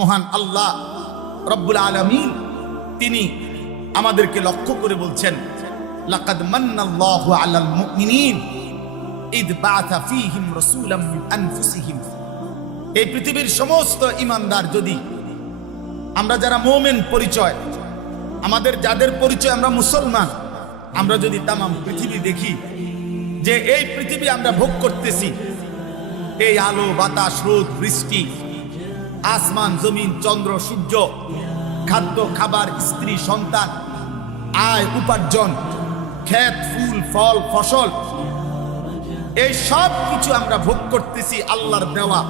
মহান আল্লাহ রব্বুল আলামিন তিনি আমাদেরকে লক্ষ্য করে বলছেন, লাকাদ মান্নাল্লাহু আলাল মুমিনিন ইদ বাআসা ফীহিম রাসূলাম মিন আনফুসিহিম। এই পৃথিবীর সমস্ত ঈমানদার, যদি আমরা যারা মুমিন পরিচয়, আমাদের যাদের পরিচয় আমরা মুসলমান, আমরা যদি তামাম পৃথিবী দেখি, যে এই পৃথিবী আমরা ভোগ করতেছি, এই আলো বাতাস রোদ বৃষ্টি, আসমান জমিন চন্দ্র সূর্য, খাদ্য খাবার স্ত্রী সন্তান, আয় উপার্জন, ক্ষেত ফুল ফল ফসল, এই সব কিছু আমরা ভোগ করতেছি আল্লাহর দেওয়া।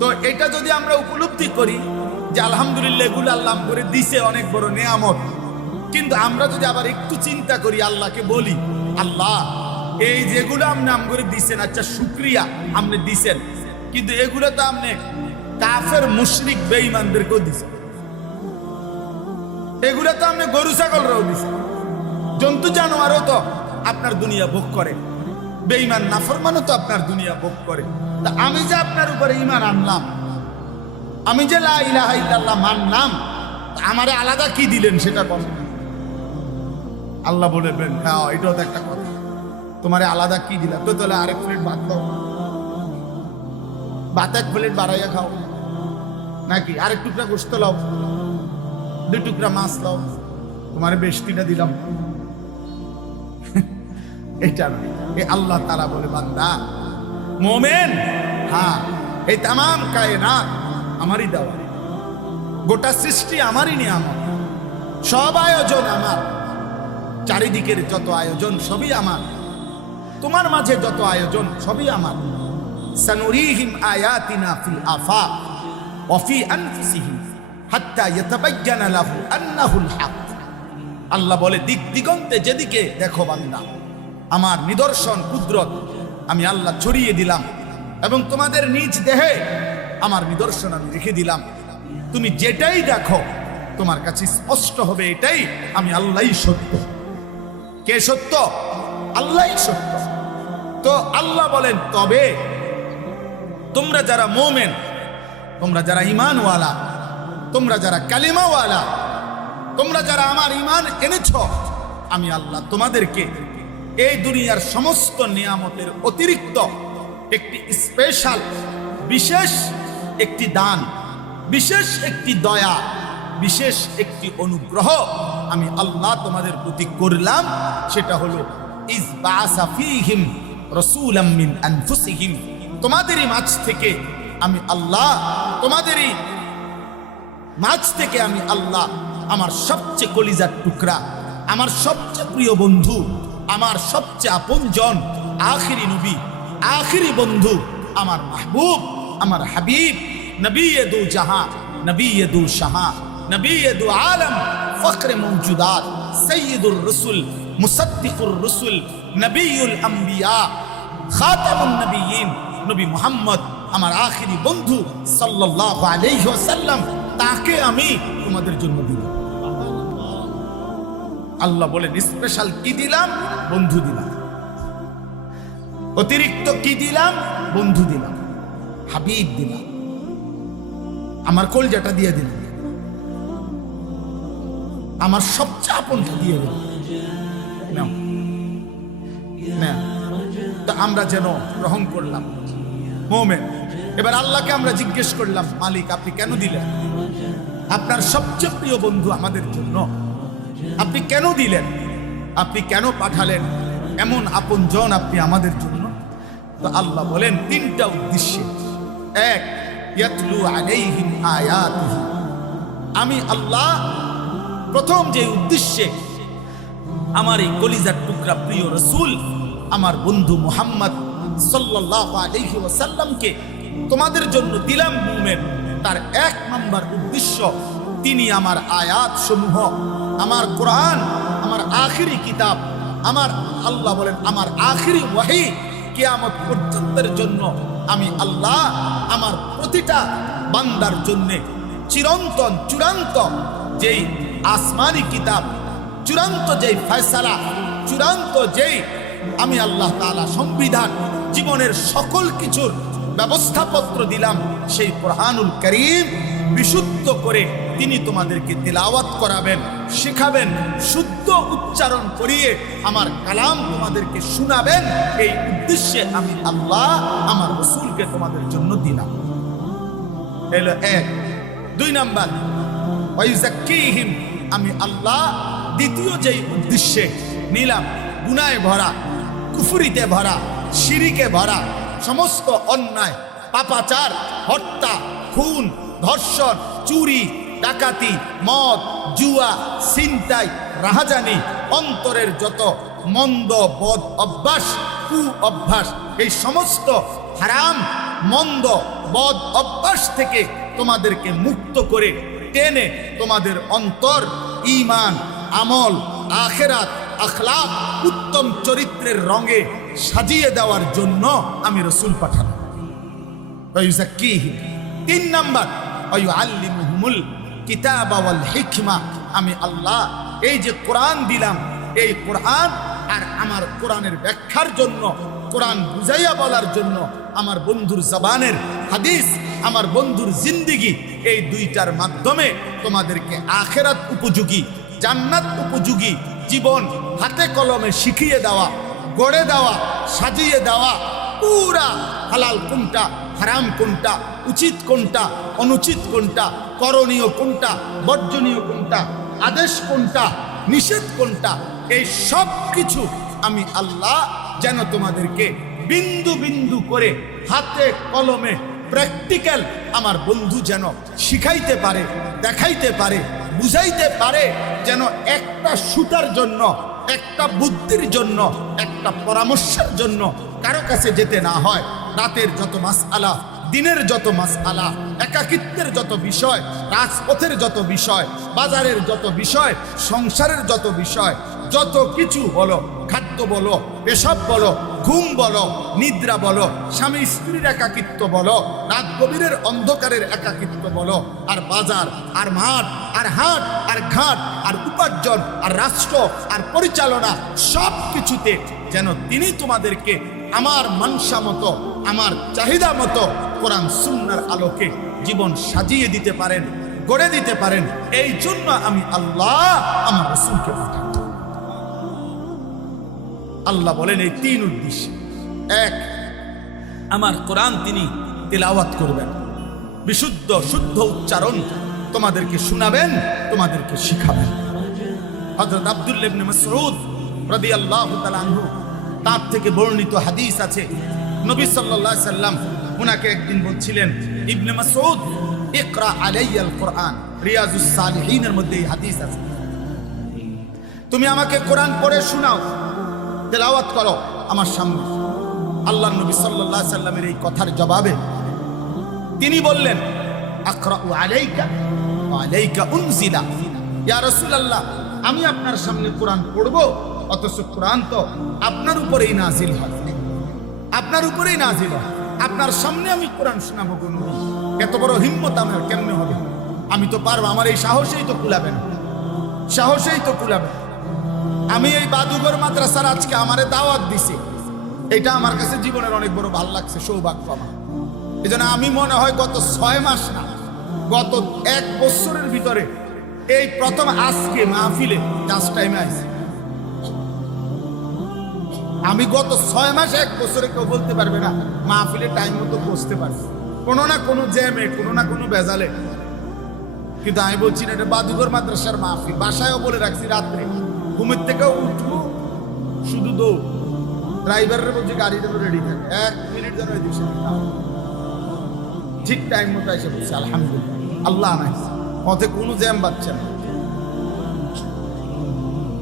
তো এটা যদি আমরা উপলব্ধি করি যে আলহামদুলিল্লাহ এগুলো আল্লাহ করে দিছে, অনেক বড় নেয়ামত, কিন্তু আমরা যদি আবার একটু চিন্তা করি, আল্লাহকে বলি, আল্লাহ এই যেগুলো আপনি আম করে দিছেন, আচ্ছা শুকরিয়া আপনি দিছেন, কিন্তু এগুলো তো আপনি কাফের মুশরিক বেঈমানদেরকেও দিছেন, এগুলো তো আপনি গরু ছাগলরাও দিছেন, জন্তু জানোয়ারও তো আপনার দুনিয়া ভোগ করে, বেঈমান নাফরমানও তো আপনার দুনিয়া ভোগ করে। তা আমি যে আপনার উপরে ঈমান আনলাম, আমি যে লা ইলাহা ইল্লাল্লাহ মানলাম, আমারে আলাদা কি দিলেন সেটা বল। আল্লাহ বলবেন, হ্যাঁ এটাও তো একটা কথা, তোমারে আলাদা কি দিলাম, তো তাহলে আরেক প্লেট ভাত দাও, ভাত এক প্লেট বাড়াইয়া খাও, নাকি আরেক টুকরা গোশত লাও, দুই টুকরা মাছ লাও, তোমারে বেশটিটা দিলাম। এটা এই আল্লাহ তাআলা বলে, বান্দা মুমিন, হ্যাঁ এই তামাম কায়নাত আমারই দেওয়া, গোটা সৃষ্টি আমারই নিয়ামত, সব আয়োজন আমার, চারিদিকের যত আয়োজন সবই আমার, তোমার মাঝে যত আয়োজন সবই আমার। সানুরিহিম আয়াতিনা ফিল আফাক ওয়া ফি আনফুসিহিম হাত্তা ইয়াতাবায়্যানা লাহু আন্নাহুল হক। আল্লাহ বলে, দিক দিগন্তে যেদিকে দেখো বান্দা, আমার নিদর্শন কুদরত আমি আল্লাহ ছড়িয়ে দিলাম, এবং তোমাদের নিজ দেহে আমার নিদর্শন আমি রেখে দিলাম। তুমি যেটাই দেখো তোমার কাছে স্পষ্ট হবে এটাই আমি আল্লাহই সত্য। কে সত্য? আল্লাহই সত্য। তো আল্লাহ বলেন, তবে তোমরা যারা মুমিন, তোমরা যারা ঈমানওয়ালা, তোমরা যারা কালিমাওয়ালা, তোমরা যারা আমার ঈমান এনেছ, আমি আল্লাহ তোমাদেরকে এই দুনিয়ার সমস্ত নিয়ামতের অতিরিক্ত একটি স্পেশাল বিশেষ একটি দান, বিশেষ একটি দয়া, বিশেষ একটি অনুগ্রহ আমি আল্লাহ তোমাদের প্রতি করলাম। সেটা হলো ইজ বাআসা ফীহিম রাসূলাম মিন আনফুসিহিম। তোমাদেরই মাঝ থেকে আমি আল্লাহ, তোমাদেরই মাঝ থেকে আমি আল্লাহ আমার সবচেয়ে কলিজার টুকরা, আমার সবচেয়ে প্রিয় বন্ধু, আমার সবচেয়ে আপনজন, আখিরি নবী, আখিরি বন্ধু, আমার মাহবুব, আমার হাবিব, নবীয়ে দু জাহাঁ, নবীয়ে দু শাহাঁ, নবীয়ে দু আলম, ফখরে মওজুদাত, সৈয়দুর রসুল, মুসদ্দিকুর রসুল, নবীউল আম্বিয়া, খাতামুন নবিয়্যিন, নবী মুহাম্মদ আমার আখিরি বন্ধু সাল্লাল্লাহু আলাইহি ওয়াসাল্লাম, তাকে আমি তোমাদের জন্য দিলাম। আল্লাহ বলেন, স্পেশাল কি দিলাম? বন্ধু দিলাম। অতিরিক্ত কি দিলাম? বন্ধু দিলাম, হাবিব দিলাম, আমার কলজাটা দিয়ে দিলাম, আমার সবচেয়ে আপনটা দিয়ে দিলাম। না তো আমরা যেন গ্রহণ করলাম মুমিন। এবার আল্লাহকে আমরা জিজ্ঞেস করলাম, মালিক আপনি কেন দিলেন? আপনার সবচেয়ে প্রিয় বন্ধু আমাদের জন্য আপনি কেন দিলেন? আপনি কেন পাঠালেন এমন আপনজন আপনি আমাদের জন্য? তো আল্লাহ বলেন, তিনটা উদ্দেশ্যে। এক, ইয়াতলু আলাইহিম আয়াতিহি। আমি আল্লাহ প্রথম যে উদ্দেশ্যে আমার এই কলিজার টুকরা প্রিয় রাসূল, আমার বন্ধু মুহাম্মদ সাল্লাল্লাহু আলাইহি ওয়াসাল্লামকে তোমাদের জন্য দিলাম মুমিন, তার এক নাম্বার উদ্দেশ্য, তিনি আমার আয়াত সমূহ, আমার কোরআন, আমার আখিরি কিতাব, আমার আল্লাহ বলেন আমার আখিরি ওয়াহি কিয়ামত পর্যন্তের জন্য আমি আল্লাহ আমার প্রতিটা বান্দার জন্য চিরন্তন চূড়ান্ত যেই আসমানি কিতাব, চূড়ান্ত যেই ফয়সালা, চূড়ান্ত যেই আমি আল্লাহ তাআলা সংবিধান, জীবনের সকল কিছুর ব্যবস্থাপত্র দিলাম, সেই কোরআনুল কারীম বিশুদ্ধ করে তিনি তোমাদেরকে তিলাওয়াত করাবেন, শেখাবেন, শুদ্ধ উচ্চারণ করিয়ে আমার কালাম তোমাদেরকে শোনাবেন। এই উদ্দেশ্যে আমি আল্লাহ আমার রাসূলকে তোমাদের জন্য দিলাম। এলো এক। দুই নাম্বার, ওয়াইযাক্কিহিম, আমি আল্লাহ দ্বিতীয় যেই উদ্দেশ্যে নিলাম, গুনাহে ভরা, কুফরিতে ভরা, শিরিকে ভরা সমস্ত অন্যায়, পাপাচার, হত্যা, খুন, ধর্ষণ, চুরি, ডাকাতি, মদ, জুয়া, ছিনতাই, রাহাজানি, অন্তরের যত মন্দ বদ অভ্যাস, কু অভ্যাস, এই সমস্ত হারাম মন্দ বদ অভ্যাস থেকে তোমাদেরকে মুক্ত করে টেনে তোমাদের অন্তর ঈমান, আমল, আখিরাত, আখলাক, উত্তম চরিত্রের রঙে সাজিয়ে দেওয়ার জন্য আমি রাসূল পাঠালাম। ওয়াইযাক্কিহিম। তিন নাম্বার, ওয়ায়ুআল্লিমুহুমুল কিতাবা ওয়াল হিকমা, আমি আল্লাহ এই যে কোরআন দিলাম, এই কোরআন আর আমার কোরআনের ব্যাখ্যার জন্য, কোরআন বুঝাইয়া বলার জন্য আমার বন্ধুর জবানের হাদিস, আমার বন্ধুর জিন্দেগি, এই দুইটার মাধ্যমে তোমাদেরকে আখিরাত উপযোগী, জান্নাত উপযোগী জীবন হাতে কলমে শিখিয়ে দেওয়া, গড়ে দেওয়া, সাজিয়ে দেওয়া, পুরা হালাল কোনটা, হারাম কোনটা, উচিত কোনটা, অনুচিত কোনটা, করণীয় কোনটা, বর্জনীয় কোনটা, আদেশ কোনটা, নিষেধ কোনটা, এই সব কিছু আমি আল্লাহ যেন তোমাদেরকে বিন্দু বিন্দু করে হাতে কলমে প্র্যাকটিক্যাল আমার বন্ধু যেন শিখাইতে পারে, দেখাইতে পারে, বুঝাইতে পারে, যেন একটা সুতার জন্য, একটা বুদ্ধির জন্য, একটা পরামর্শের জন্য কারো কাছে যেতে না হয়। রাতের যত মাসআলা, দিনের যত মাসআলা, একাকিত্বের যত বিষয়, রাজপথের যত বিষয়, বাজারের যত বিষয়, সংসারের যত বিষয়, যত কিছু বলো, খাদ্য বলো, পেশাব বলো, ঘুম বলো, নিদ্রা বলো, স্বামী স্ত্রীর একাকিত্ব বলো, রাত গভীরের অন্ধকারের একাকিত্ব বলো, আর বাজার, আর মাঠ, আর হাট, আর ঘাট, আর উপার্জন, আর রাষ্ট্র, আর পরিচালনা, সব কিছুতে যেন তিনি তোমাদেরকে আমার মানসা মতো, আমার চাহিদা মতো কোরআন সুন্নাহর আলোকে জীবন সাজিয়ে দিতে পারেন, গড়ে দিতে পারেন। এই জন্য আমি আল্লাহ আমার রাসূলকে পাঠাই। আল্লাহ বলেন এই তিন উদ্দেশ্য। এক, আমার কোরআন তিনি তিলাওয়াত করবেন, বিশুদ্ধ শুদ্ধ উচ্চারণ তোমাদেরকে শোনাবেন, তোমাদেরকে শিখাবেন। হযরত আব্দুল্লাহ ইবনে মাসউদ রাদিয়াল্লাহু তাআলা আনহু, তার থেকে বর্ণিত হাদিস আছে, নবী সাল্লাল্লাহু আলাইহি সাল্লাম উনাকে একদিন বলছিলেন, ইবনে মাসউদ ইকরা আলাইয়াল কোরআন, রিয়াজুস সালিহিনের মধ্যে এই হাদিস আছে, তুমি আমাকে কোরআন পড়ে শোনাও, তেলাওয়াত করো আমার সামনে। আল্লাহর নবী সাল্লাল্লাহু আলাইহি সাল্লামের এই কথার জবাবে তিনি বললেন, আকরাউ আলাইকা ওয়া আলাইকা উনজিলা, ইয়া রাসূলুল্লাহ, আমি আপনার সামনে কোরআন পড়ব, অথচ কোরআন তো আপনার উপরেই নাজিল হয়, আপনার উপরেই নাজিল হয়, আপনার সামনে আমি কোরআন শোনাবো কোন নবী? এত বড় হিম্মত আমার কেমনে হবে? আমি তো পারবো, আমার এই সাহসেই তো কুলাবে না, সাহসেই তো কুলাবে। আমি এই বাদুগর মাদ্রাসার আজকে আমারে দাওয়াত দিছি, এটা আমার কাছে জীবনের অনেক বড় ভালো লাগছে, সৌভাগ্য আমার। এই জন্য আমি মনে হয় গত 6 মাস না, গত 1 বছরের ভিতরে এই প্রথম আজকে মাহফিলে জাস্ট টাইমে আইছি। আমি গত 6 মাস 1 বছরে কেউ বলতে পারবে না মাহফিলে টাইম মতো বসতে পারছি, কোনো না কোনো জ্যামে, কোনো না কোনো বেজালে। কিন্তু আমি বলছি না, এটা বাদুগর মাদ্রাসার মাহফিল। বাসায়ও বলে রাখছি, রাত্রে ঘুমের থেকেও উঠবো, শুধু দৌড়, ড্রাইভারের বলছি গাড়িটা রেডি থাকে, 1 মিনিট যেন ঠিক টাইম মতো এসে বলছি। আলহামদুলিল্লাহ, আল্লাহ নাই, পথে কোনো জ্যাম বাচ্চা না।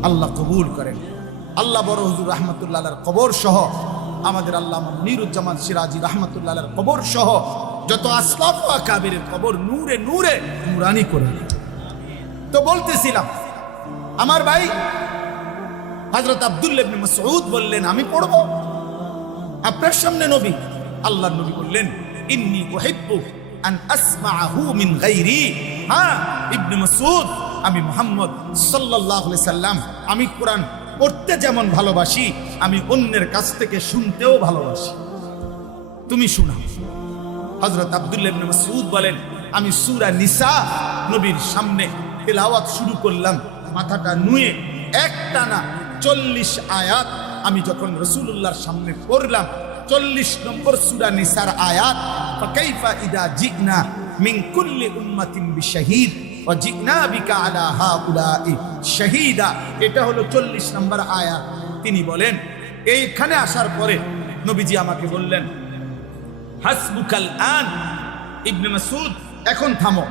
আল্লাহ কবুল করেন। আল্লাহ বড় হুজুর রহমতুল্লাহ আলাইহির কবর সহ, আমাদের আল্লাহ মনিরুজ্জামান সিরাজি রহমতুল্লাহ আলাইহির কবর সহ যত আসলাফ ও আকাবিরের কবর নূরে নূরে নূরানি করে। তো বলতেছিলাম, আমার ভাই হযরত আব্দুল্লাহ ইবনে মাসউদ বললেন, আমি পড়ব আপনার সামনে নবী। আল্লাহর নবী বললেন, ইন্নী উহিব্বু আন আসমাআহু মিন গায়রি। হ্যাঁ ইবনে মাসউদ, আমি মুহাম্মদ সাল্লাল্লাহু আলাইহি সাল্লাম, আমি কোরআন পড়তে যেমন ভালোবাসি, আমি অন্যের কাছ থেকে শুনতেও ভালোবাসি। তুমি শোনাও। হযরত আব্দুল্লাহ ইবনে মাসউদ বলেন, আমি সূরা নিসা নবীর সামনে তেলাওয়াত শুরু করলাম, মাথাটা নুয়ে একটানা 40 আয়াত আমি যখন রাসূলুল্লাহর সামনে পড়লাম, 40 নম্বর সূরা নিসার আয়াত, ফাকাইফা ইদা জিনা মিন কুল্লি উম্মাতিন বিশাহিদ ওয়া জিনা বিকা আলা হাউলাই শাহীদা, এটা হলো 40 নম্বর আয়াত। তিনি বলেন, এইখানে আসার পরে নবীজি আমাকে বললেন, হাসবুকাল আন ইবনে মাসউদ, এখন থামো,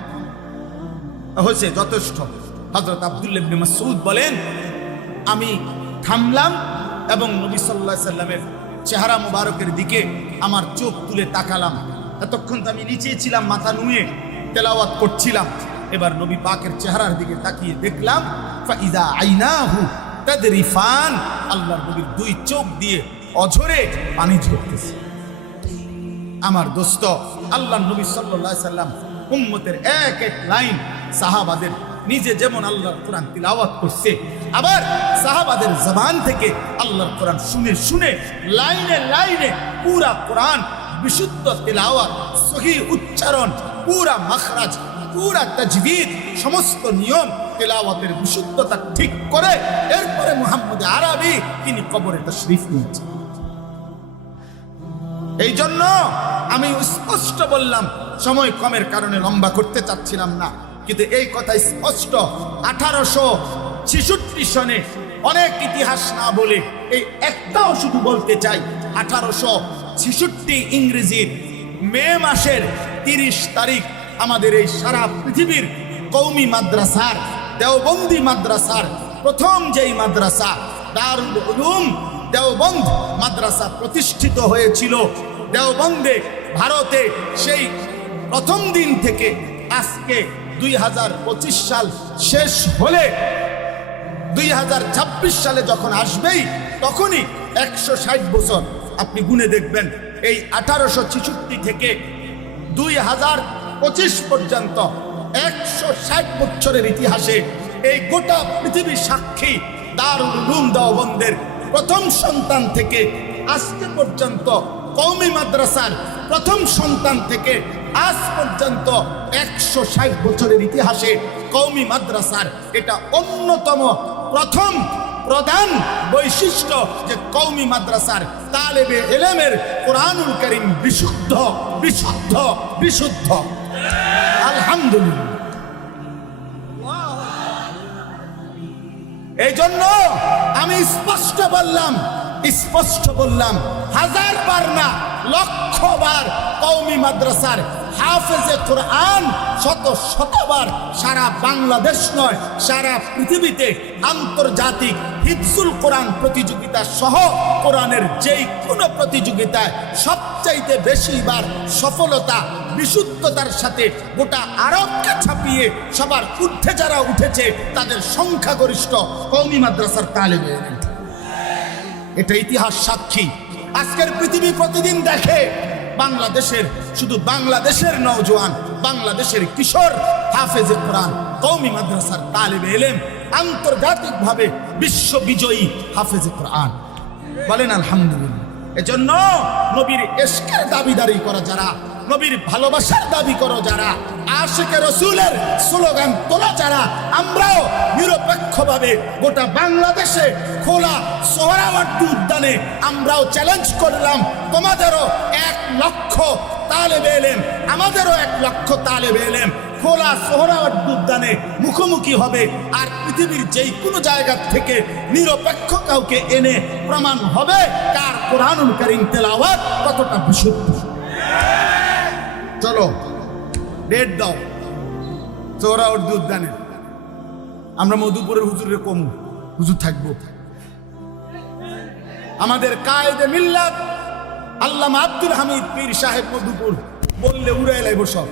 হয়েছে, যথেষ্ট। হযরত আব্দুল্লাহ ইবনে মাসউদ বলেন, আমি থামলাম এবং নবী সাল্লাল্লাহু আলাইহি সাল্লামের চেহারা মুবারকের দিকে আমার চোখ তুলে তাকালাম। এতক্ষণ তো আমি নিচে ছিলাম, মাথা নুয়ে তেলাওয়াত করছিলাম। এবার নবী পাকের চেহারার দিকে তাকিয়ে দেখলাম, ফাইদা আইনাহু তাদরিফান, আল্লাহর নবীর দুই চোখ দিয়ে অঝরে পানি ঝরতেছে। আমার দোস্ত, আল্লাহর নবী সাল্লাল্লাহু আলাইহি সাল্লাম উম্মতের এক এক লাইন, সাহাবাদের নিজে যেমন আল্লাহর কোরআন তিলাওয়াত করছে, আবার সাহাবাদের জবান থেকে আল্লাহর কোরআন শুনে শুনে লাইনে লাইনে পুরা কোরআন বিশুদ্ধ তিলাওয়াত, সহিহ উচ্চারণ, পুরা মাখরাজ, পুরা তাজবিদ, সমস্ত নিয়ম তিলাওয়াতের বিশুদ্ধতা ঠিক করে এরপরে মুহাম্মদ আরবি তিনি কবরে তাশরীফ নিয়েছেন। এই জন্য আমি স্পষ্ট বললাম, সময় কমের কারণে লম্বা করতে চাচ্ছিলাম না, কিন্তু এই কথা স্পষ্ট। 1866 সনে অনেক ইতিহাস না বলে এই একটাও শুধু বলতে চাই, 1866 ইংরেজির মে মাসের 30 তারিখ আমাদের এই সারা পৃথিবীর কওমি মাদ্রাসার, দেওবন্দি মাদ্রাসার প্রথম যেই মাদ্রাসা দারুল উলুম দেওবন্দ মাদ্রাসা প্রতিষ্ঠিত হয়েছিল। দেওবন্দে ভারতে সেই প্রথম দিন থেকে আজকে 2025 সাল শেষ হলে 2026 সালে যখন আসবেই তখনই 160 বছর আপনি গুনে দেখবেন। এই 1866 থেকে 2025 পর্যন্ত 160 বছরের ইতিহাসে এই গোটা পৃথিবী সাক্ষী দারুল উলুম দেওবন্দের প্রথম সন্তান থেকে আজকে পর্যন্ত, কওমি মাদ্রাসার প্রথম সন্তান থেকে আজ পর্যন্ত 160 বছরের ইতিহাসে কওমি মাদ্রাসার এটা অন্যতম প্রথম প্রধান বৈশিষ্ট্য যে কওমি মাদ্রাসার তালেবে ইলমের কোরআনুল কারীম বিশুদ্ধ বিশুদ্ধ বিশুদ্ধ। আলহামদুলিল্লাহ। এই জন্য আমি স্পষ্ট বললাম, হাজারবার না লক্ষবার কওমি মাদ্রাসার হাফেজে কোরআন শতবার সারা বাংলাদেশ নয় সারা পৃথিবীতে আন্তর্জাতিক হিফজুল কোরআন প্রতিযোগিতা সহ কোরআনের যেই কোনো প্রতিযোগিতায় সবচাইতে বেশিবার সফলতা বিশুদ্ধতার সাথে গোটা আরবকে ছাপিয়ে সবার ঊর্ধ্বে যারা উঠেছে তাদের সংখ্যাগরিষ্ঠ কওমি মাদ্রাসার তালেবে ইলম। এটা ইতিহাস সাক্ষী। আজকের পৃথিবী প্রতিদিন দেখে বাংলাদেশের, শুধু বাংলাদেশের নওজোয়ান, বাংলাদেশের কিশোর হাফেজে কোরআন কওমি মাদ্রাসার তালেবে ইলম, আন্তর্জাতিকভাবে বিশ্ববিজয়ী হাফেজে কোরআন। বলেন আলহামদুলিল্লাহ। এজন্য নবীর ইশকের দাবিদারি করা যারা, নবীর ভালোবাসার দাবি করো যারা, আশিকে রাসূলের স্লোগান তোলা যারা, আমরাও নিরপেক্ষভাবে গোটা বাংলাদেশে খোলা সোহরাওয়ার্দী উদ্যানে আমরাও চ্যালেঞ্জ করলাম, তোমাদেরও 1 লক্ষ তালেবে ইলম, আমাদেরও 1 লক্ষ তালেবে ইলম খোলা সোহরাওয়ার্দী উদ্যানে মুখোমুখি হবে। আর পৃথিবীর যেই কোনো জায়গা থেকে নিরপেক্ষ কাউকে এনে প্রমাণ হবে কার কোরআনুল কারীম তেলাওয়াত কতটা বিশুদ্ধ। চলো ডেট দাও সোহরাওয়ার্দী উদ্যানে, আমরা মধুপুরের হুজুরের কম হুজুর থাকবো। আমাদের কায়েদে মিল্লাত আল্লামা আব্দুল হামিদ পীর সাহেব মধুপুর বললে উড়ে এলাই বসব।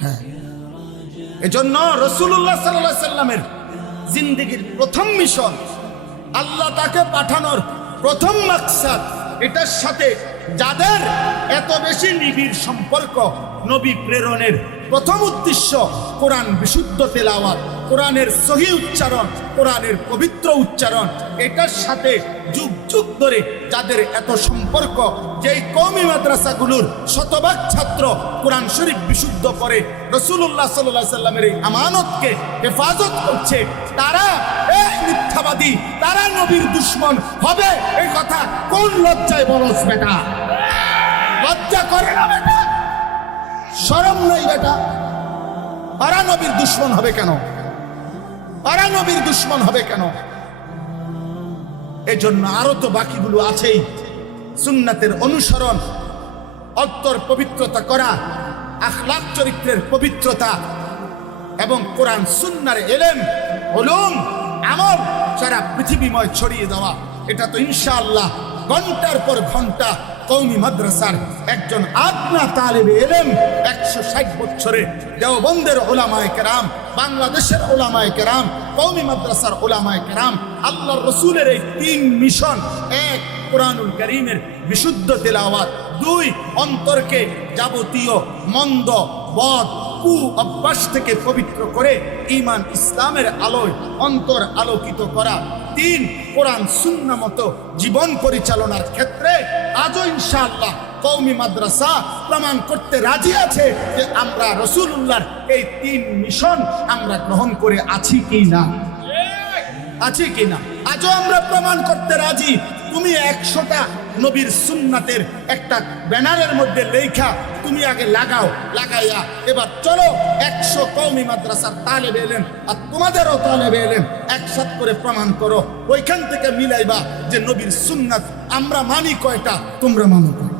হ্যাঁ, এজন্য রাসূলুল্লাহ সাল্লাল্লাহু আলাইহি সাল্লামের জিন্দেগীর প্রথম মিশন, আল্লাহ তাকে পাঠানোর প্রথম মাকসাদ, এটার সাথে যাদের এত বেশি নিবিড় সম্পর্ক, নবী প্রেরণের প্রথম উদ্দেশ্য কোরআন বিশুদ্ধ তেলাওয়াত, কোরআনের সহি উচ্চারণ, কোরআনের পবিত্র উচ্চারণ, এটার সাথে যুগ যুগ ধরে যাদের এত সম্পর্ক, যেই কওমি মাদ্রাসাগুলোর শতভাগ ছাত্র কোরআন শরীফ বিশুদ্ধ করে রাসূলুল্লাহ সাল্লাল্লাহু আলাইহি সাল্লামের এই আমানতকে হেফাজত করছে, তারা এই মিথ্যাবাদী, তারা নবীর দুশমন হবে। এই কথা কোন লজ্জায় বলছ বেটা? লজ্জা করে না বেটা? শরম নাই বেটা? তারা নবীর দুশমন হবে কেন? তারা নবীর দুশমন হবে কেন? এজন্য আরো তো বাকিগুলো আছেই। সুন্নাতের অনুসরণ, অন্তর পবিত্রতা করা, আখলাক চরিত্রের পবিত্রতা এবং কোরআন সুন্নার ইলম, উলুম, আমল সারা পৃথিবীময় ছড়িয়ে দেওয়া, এটা তো ইনশাআল্লাহ ঘন্টার পর ঘন্টা কওমি মাদ্রাসার একজন আদনা তালেবে ইলম 160 বছরে দেওবন্দের উলামায়ে কেরাম, বাংলাদেশের উলামায়ে কেরাম, কওমি মাদ্রাসার উলামায়ে কেরাম, আল্লাহর রাসূলের এই 3 মিশন: 1 কোরআনুল কারীমের বিশুদ্ধ তেলাওয়াত, 2 অন্তরকে যাবতীয় মন্দ, বদ, কু অভ্যাস থেকে পবিত্র করে ঈমান ইসলামের আলোয় অন্তর আলোকিত করা, 3 কোরআন সুন্নাহ মতো জীবন পরিচালনার ক্ষেত্রে আজও ইনশাআল্লাহ কওমি মাদ্রাসা প্রমাণ করতে রাজি আছে যে আমরা রাসূলুল্লাহর এই 3 মিশন আমরা গ্রহণ করে আছি কি না, আছি কি না। আজও আমরা প্রমাণ করতে রাজি। তুমি 100টা নবীর সুন্নাতের একটা ব্যানারের মধ্যে লেখা তুমি আগে লাগাও, লাগাইয়া এবার চলো 100 কওমি মাদ্রাসার তালেবে ইলম আর তোমাদেরও তালেবে ইলম একসাথ করে প্রমাণ করো। ওইখান থেকে মিলাইবা যে নবীর সুন্নাত আমরা মানি কয়টা, তোমরা মানো কয়টা।